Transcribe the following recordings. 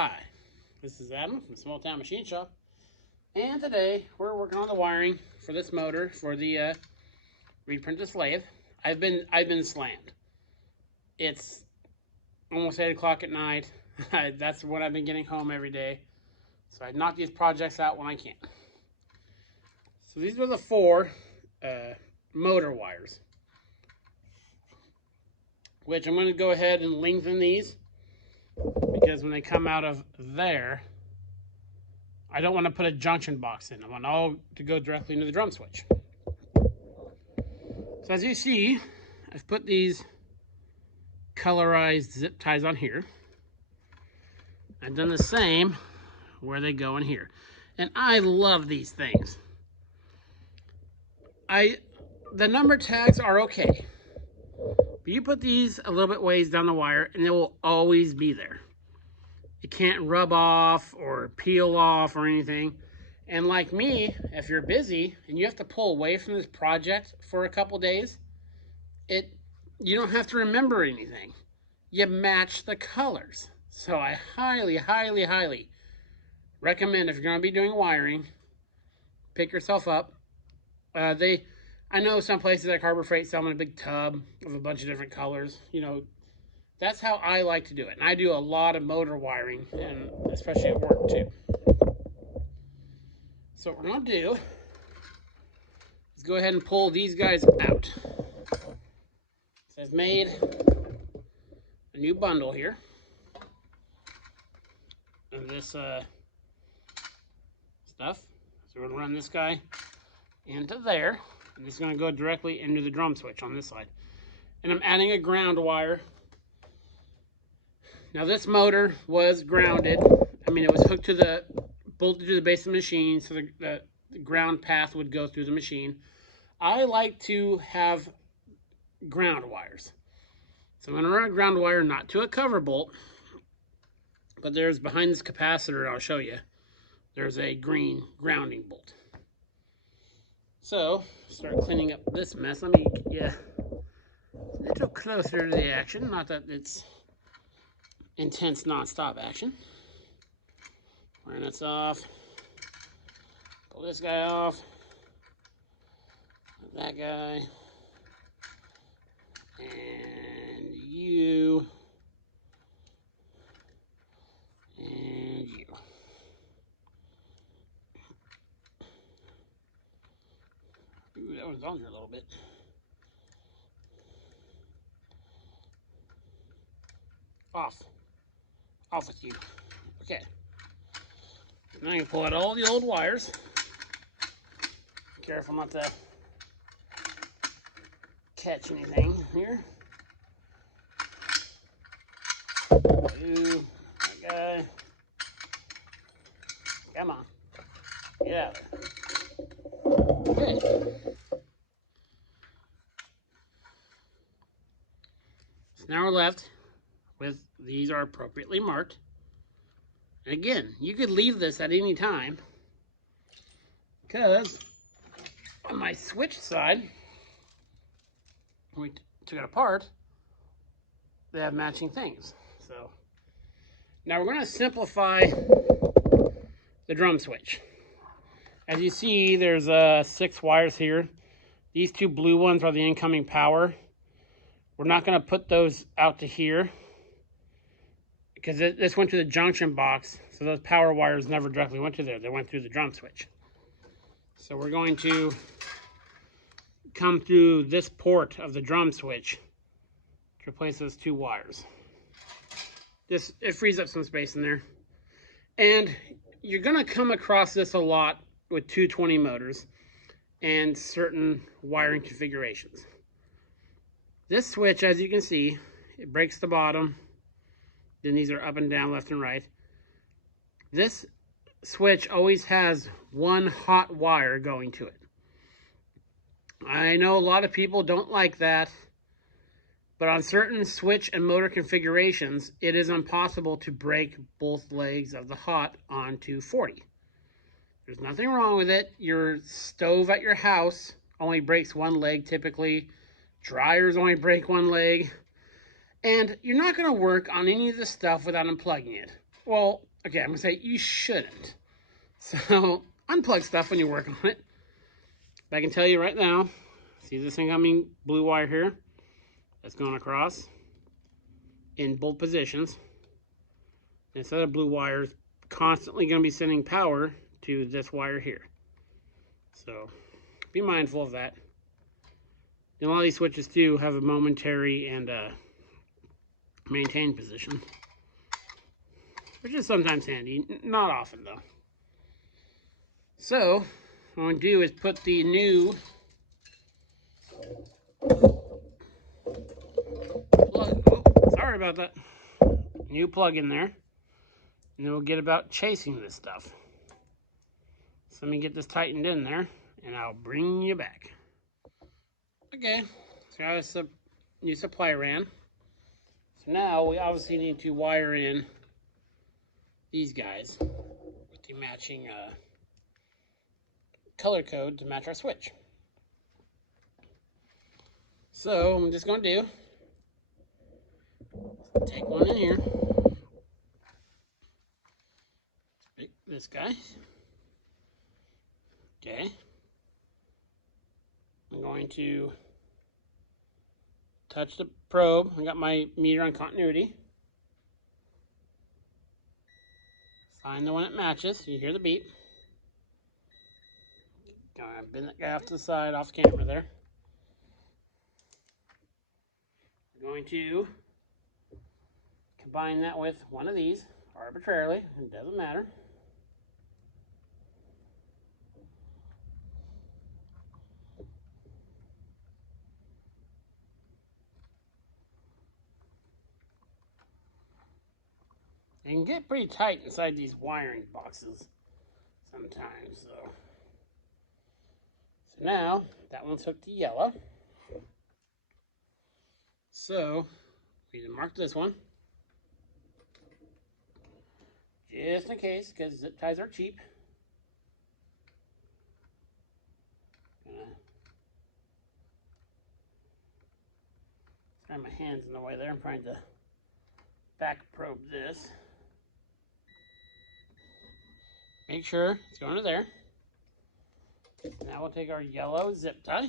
Hi, this is Adam from Small Town Machine Shop, and today we're working on the wiring for this motor for the reed-prentice lathe. I've been slammed. It's almost 8 o'clock at night. That's when I've been getting home every day, so I knock these projects out when I can. So these are the four motor wires, which I'm going to go ahead and lengthen these, because when they come out of there, I don't want to put a junction box in. I want all to go directly into the drum switch. So as you see, I've put these colorized zip ties on here. I've done the same where they go in here. And I love these things. The number tags are okay, but you put these a little bit ways down the wire and it will always be there. It can't rub off or peel off or anything. And like me, if you're busy and you have to pull away from this project for a couple days, you don't have to remember anything. You match the colors. So I highly, highly, highly recommend, if you're going to be doing wiring, pick yourself up. I know some places like Harbor Freight sell them in a big tub of a bunch of different colors. You know, that's how I like to do it. And I do a lot of motor wiring, and especially at work too. So what we're going to do is go ahead and pull these guys out. So I've made a new bundle here. And this stuff. So we're going to run this guy into there. And it's going to go directly into the drum switch on this side. And I'm adding a ground wire. Now this motor was grounded. I mean, it was hooked to bolted to the base of the machine, so the ground path would go through the machine. I like to have ground wires. So I'm going to run a ground wire, not to a cover bolt, but there's behind this capacitor, I'll show you, there's a green grounding bolt. So, start cleaning up this mess. Let me get you a little closer to the action. Not that it's intense non-stop action. Turn this off. Pull this guy off. That guy. And you. And you. Ooh, that one's on there a little bit. Off. Off with you. Okay. Now you pull out all the old wires. Careful not to catch anything here. Ooh, that guy. Come on. Get out of there. Okay. So now we're left with these are appropriately marked. And again, you could leave this at any time, because on my switch side, when we took it apart, they have matching things. So now we're going to simplify the drum switch. As you see, there's 6 wires here. These 2 blue ones are the incoming power. We're not going to put those out to here, because this went to the junction box, so those power wires never directly went to there. They went through the drum switch. So we're going to come through this port of the drum switch to replace those 2 wires. It frees up some space in there. And you're going to come across this a lot with 220 motors and certain wiring configurations. This switch, as you can see, it breaks the bottom. Then these are up and down, left and right. This switch always has one hot wire going to it. I know a lot of people don't like that, but on certain switch and motor configurations, it is impossible to break both legs of the hot onto 40. There's nothing wrong with it. Your stove at your house only breaks one leg typically. Dryers only break one leg. And you're not going to work on any of this stuff without unplugging it. Well, okay, I'm gonna say you shouldn't. So unplug stuff when you're working on it. But I can tell you right now, see this incoming blue wire here? That's going across in both positions. Instead of blue wires, constantly going to be sending power to this wire here. So be mindful of that. And a lot of these switches too have a momentary and maintained position, which is sometimes handy, not often though. So what I'm going to do is put the new plug, oh, sorry about that, new plug in there, and then we'll get about chasing this stuff. So let me get this tightened in there, and I'll bring you back. Okay, so now this new supply ran. So now we obviously need to wire in these guys with the matching color code to match our switch. So I'm just going to take one in here, pick this guy. Okay, I'm going to touch the probe. I got my meter on continuity. Find the one that matches. You hear the beep. Gonna bend that guy off to the side, off camera there. I'm going to combine that with one of these arbitrarily. It doesn't matter. It can get pretty tight inside these wiring boxes sometimes. So now that one's hooked to yellow. So we can mark this one just in case, because zip ties are cheap. Sorry, my hand's in the way there. I'm trying to back probe this. Make sure it's going to there. Now we'll take our yellow zip tie,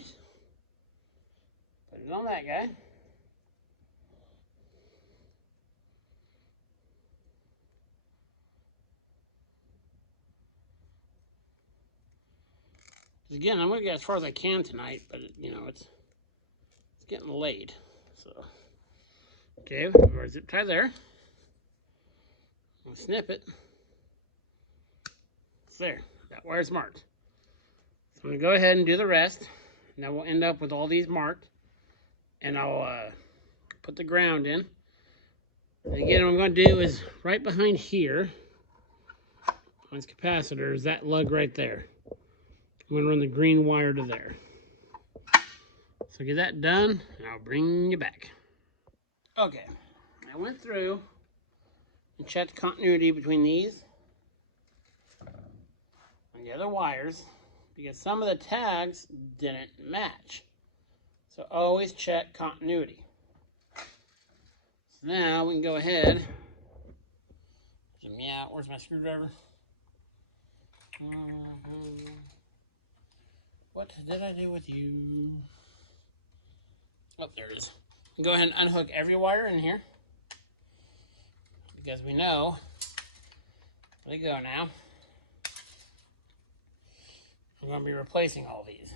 put it on that guy. Again, I'm going to get as far as I can tonight, but you know, it's getting late. So, okay, we have our zip tie there. We'll snip it. It's there. That wire's marked. So I'm going to go ahead and do the rest. Now we'll end up with all these marked. And I'll put the ground in. And again, what I'm going to do is right behind here on this capacitor is that lug right there. I'm going to run the green wire to there. So get that done, and I'll bring you back. Okay, I went through and checked continuity between these and the other wires because some of the tags didn't match. So always check continuity. So now we can go ahead. Zoom me out. Where's my screwdriver? What did I do with you? Oh, there it is. Go ahead and unhook every wire in here because we know where they go now. We're going to be replacing all these.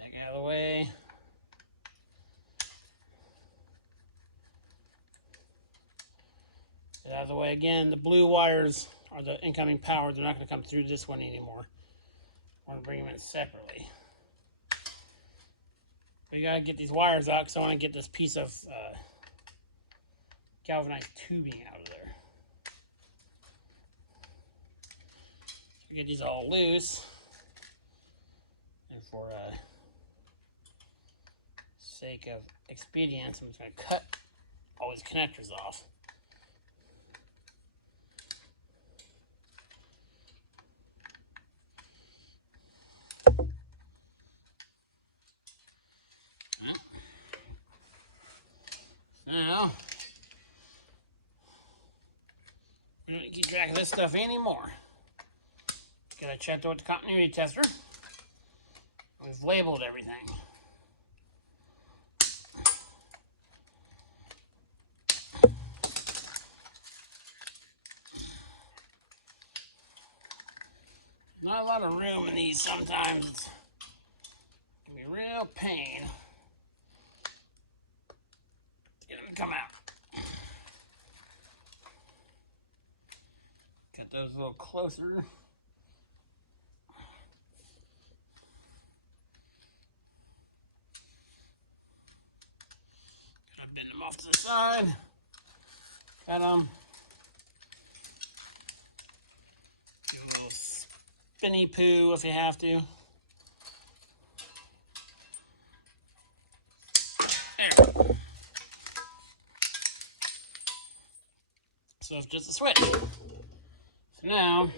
Take it out of the way. Get out of the way again. The blue wires are the incoming power. They're not going to come through this one anymore. We're going to bring them in separately. We got to get these wires out because I want to get this piece of galvanized tubing out of there. Get these all loose, and for sake of expedience, I'm just going to cut all these connectors off. Now, jack this stuff anymore. Gotta check out the continuity tester. We've labeled everything. Not a lot of room in these sometimes. It can be a real pain to get them to come out. Get those a little closer. Gotta bend them off to the side. Got them. Give them a little spinny poo if you have to. There. So it's just a switch. So now,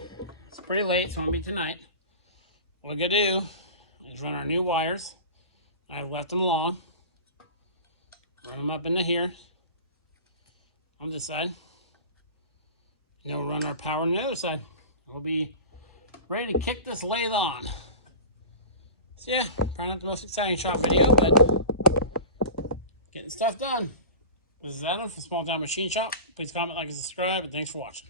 it's pretty late, so it won't be tonight. What we're gonna do is run our new wires. I've left them long. Run them up into here on this side. And then we'll run our power on the other side. We'll be ready to kick this lathe on. So yeah, probably not the most exciting shop video, but getting stuff done. This is Adam from Small Town Machine Shop. Please comment, like, and subscribe, and thanks for watching.